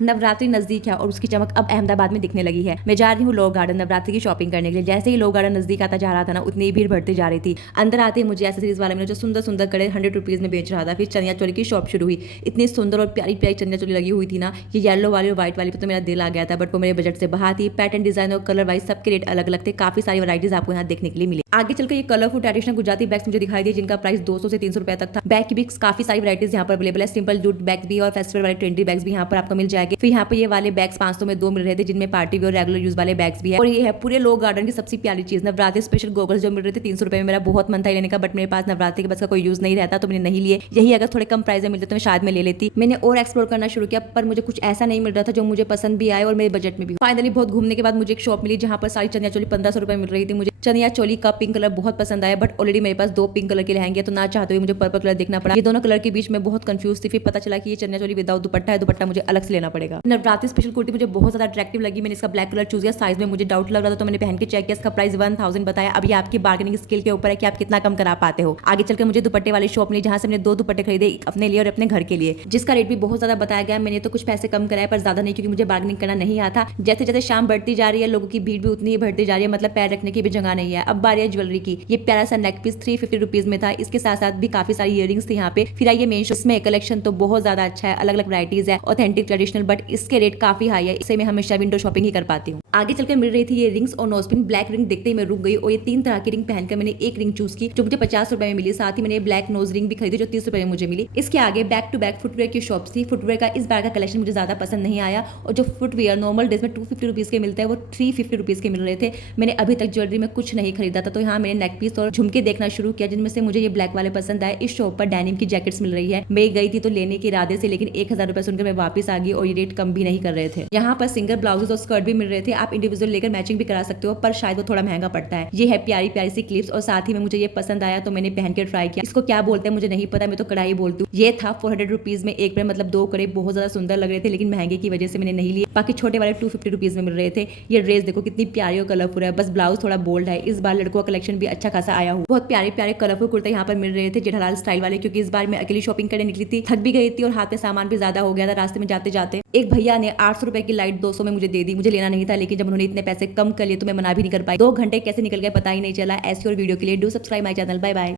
नवरात्रि नजदीक है और उसकी चमक अब अहमदाबाद में दिखने लगी है। मैं जा रही हूँ लॉ गार्डन नवरात्रि की शॉपिंग करने के लिए। जैसे ही लॉ गार्डन नजदीक आता जा रहा था ना, उतनी ही भीड़ बढ़ती जा रही थी। अंदर आते ही मुझे एसेसरीज वाले में जो सुंदर सुंदर कड़े 100 रुपीज में बेच रहा था। फिर चनिया चोली की शॉप शुरू हुई। इतनी सुंदर और प्यारी प्यारी चनिया चोली लगी हुई थी ना, ये येलो वाली और व्हाइट वाली पे तो मेरा दिल आ गया था, बट वो मेरे बजट से बाहर थी। पैटर्न, डिजाइन और कलर वाइज सबके रेट अलग अलग थे। काफी सारी वराइटीज आपको यहाँ देखने के लिए मिली। आगे चलकर ये कलरफुल ट्रेडिशनल गुजराती बैग्स मुझे दिखाई दिए, जिनका प्राइस 200 से 300 रुपए तक था। बैग की भी काफी सारी वराइटीज यहाँ पर अवेलेबल है। सिंपल जूट बैग भी और फेस्टिवल वाले ट्रेंडी बैग्स भी यहाँ पर आपको मिल जाएंगे। फिर यहाँ पर ये वाले बैग्स 500 में 2 मिल रहे थे, जिनमें पार्टी और रेगुलर यूज वाले बैग्स भी है। और ये है पूरे लॉ गार्डन की सबसे प्यारी चीज, नवरात्रि स्पेशल गोगल्स जो मिल रहे थे 300 रुपए में। मेरा बहुत मन था लेने का, बट मेरे पास नवरात्रि के बस का कोई यूज नहीं रहता, तो मैंने नहीं लिए। यही अगर थोड़े कम प्राइस में मिलते तो मैं शायद में ले लेती। मैंने और एक्सप्लोर करना शुरू किया, पर मुझे कुछ ऐसा नहीं मिल रहा था जो मुझे पसंद भी आए और मेरे बजट में भी। फाइनली बहुत घूमने के बाद मुझे एक शॉप मिली, जहां पर सारी चनिया चोली 1500 रुपए मिल रही थी। मुझे चनिया चोली का पिंक कलर बहुत पसंद आया, बट ऑलरेडी मेरे पास 2 पिंक कलर के लहंगे, तो ना चाहते हुए मुझे पर्पल कलर देखना पड़ा। ये दोनों कलर के बीच में बहुत कंफ्यूज थी। फिर पता चला कि ये चनिया चोली विदाउट दुपट्टा है, दुपट्टा मुझे अलग से लेना पड़ेगा। नवरात्रि स्पेशल कुर्ती मुझे बहुत ज्यादा अट्रैक्टिव लगी। मैंने इसका ब्लैक कलर चूज किया। साइज में मुझे डाउट लग रहा था, तो मैंने पहन के चेक किया। इसका प्राइस 1000 बताया। अब ये आपकी बार्गेनिंग स्किल के ऊपर है कि आप कितना कम करा पाते हो। आगे चलकर मुझे दुपट्टे वाली शॉप मिली, जहां से मैंने 2 दुपट्टे खरीदे, एक अपने लिए और अपने घर के लिए, जिसका रेट भी बहुत ज्यादा बताया गया। मैंने तो कुछ पैसे कम कराए, पर ज्यादा नहीं, क्योंकि मुझे बार्गेनिंग करना नहीं आता। जैसे जैसे शाम बढ़ती जा रही है, लोगों की भीड़ भी उतनी ही बढ़ती जा रही है, मतलब पैर रखने की भी जगह नहीं है। अब बारी है ज्वेलरी की। ये प्यारा सा नेक पीस 350 रुपीज में था। इसके साथ साथ भी काफी सारी इयरिंग्स थी यहाँ पे। फिर आइए मेन शो। इसमें कलेक्शन तो बहुत ज्यादा अच्छा है, अलग अलग वराइटीज है, ऑथेंटिक ट्रेडिशनल, बट इसके रेट काफी हाई है। इसे मैं हमेशा विंडो शॉपिंग ही कर पाती हूँ। आगे चलकर मिल रही थी ये रिंग्स और नोजपिन। ब्लैक रिंग देखते ही मैं रुक गई, और ये 3 तरह की रिंग पहनकर मैंने एक रिंग चूज की, जो मुझे 50 रुपए में मिली। साथ ही मैंने ब्लैक नोज रिंग भी खरीदी, जो 30 रुपए में मुझे मिली। इसके आगे बैक टू बैक फुटवेयर की शॉप थी। फुटवेयर का इस बार का कलेक्शन मुझे ज्यादा पसंद नहीं आया, और जो फुटवेयर नॉर्मल डेज में 250 रुपीज के मिलते हैं, वो 350 रुपीज के मिल रहे थे। मैंने अभी तक ज्वेलरी में कुछ नहीं खरीदा था, तो यहाँ मैंने नेक पीस और झुमके देखना शुरू किया, जिनमें से मुझे ये ब्लैक वाले पसंद आए। इस शॉप पर डेनिम की जैकेट्स मिल रही है। मैं गई थी तो लेने के इरादे से, लेकिन 1000 रुपए सुनकर मैं वापस आ गई, और ये रेट कम भी नहीं कर रहे थे। यहाँ पर सिंगल ब्लाउजेस और स्कर्ट भी मिल रहे थे। आप इंडिविजुअल लेकर मैचिंग भी करा सकते हो, पर शायद वो थोड़ा महंगा पड़ता है। ये है प्यारी प्यारी सी क्लिप्स, और साथ ही में मुझे ये पसंद आया, तो मैंने पहन के ट्राई किया। इसको क्या बोलते हैं मुझे नहीं पता, मैं तो कढ़ाई बोलती हूँ। ये था 400 रुपीज में एक पे, मतलब 2 कड़े बहुत ज्यादा सुंदर लग रहे थे, लेकिन महंगे की वजह से मैंने नहीं लिए। बाकी छोटे वाले 250 रुपीज में मिल रहे थे। ये ड्रेस देखो कितनी प्यारी और कलरफुल है, बस ब्लाउज थोड़ा बोल्ड है। इस बार लड़कों का कलेक्शन भी अच्छा खासा आया हुआ। बहुत प्यारे प्यारे कलरफुल कुर्ते यहाँ पर मिल रहे थे, जेठालाल स्टाइल वाले, क्योंकि इस बार मैं अकेली शॉपिंग करने निकली थी, थक भी गई थी और हाथ में सामान भी ज्यादा हो गया था रास्ते में जाते जाते। एक भैया ने 800 रुपए की लाइट 200 में मुझे दे दी। मुझे लेना नहीं था, लेकिन जब उन्होंने इतने पैसे कम कर लिए तो मैं मना भी नहीं कर पाई। 2 घंटे कैसे निकल गए पता ही नहीं चला। ऐसी और वीडियो के लिए do subscribe my channel. Bye bye.